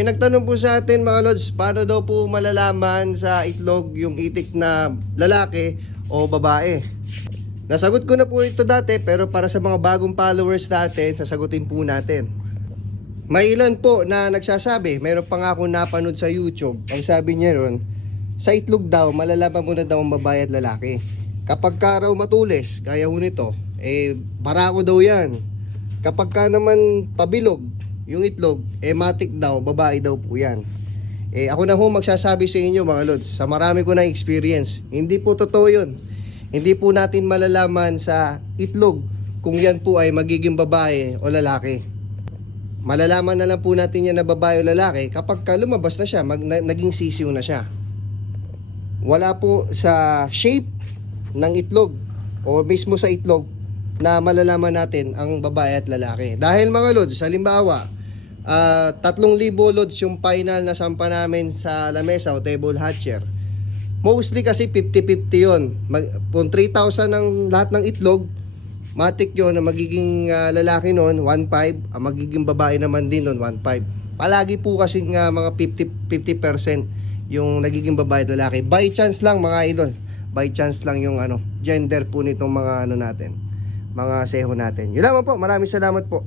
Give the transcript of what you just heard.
May nagtanong po sa atin mga lods, paano daw po malalaman sa itlog yung itik na lalaki o babae? Nasagot ko na po ito dati pero para sa mga bagong followers natin, sasagutin po natin. May ilan po na nagsasabi, meron pa nga akong napanood sa YouTube, ang sabi niya ron, sa itlog daw, malalaman mo na daw ang babae at lalaki. Kapag ka raw matulis, kaya ho nito, eh, barako daw yan. Kapag ka naman pabilog, yung itlog, eh, daw, babae daw po yan. Eh, ako na ho magsasabi sa inyo mga lods, sa marami ko na experience, hindi po totoo yun. Hindi po natin malalaman sa itlog kung yan po ay magiging babae o lalaki. Malalaman na lang po natin yan na babae o lalaki kapag ka lumabas na siya, mag, na- naging sisiw na siya. Wala po sa shape ng itlog o mismo sa itlog na malalaman natin ang babae at lalaki. Dahil mga lods, halimbawa, ah 3,000 lods yung final na sampa namin sa lamesa o table hatcher. Mostly kasi 50-50 yun. Mag, kung 3,000 ang lahat ng itlog, matik yun na magiging ah, lalaki nun, 1.5. Ang magiging babae naman din nun, 1.5. Palagi po kasi nga mga 50, 50% yung nagiging babae at lalaki. By chance lang mga idol. By chance lang yung ano, gender po nitong mga ano natin. Mga seho natin. Yun lamang po. Maraming salamat po.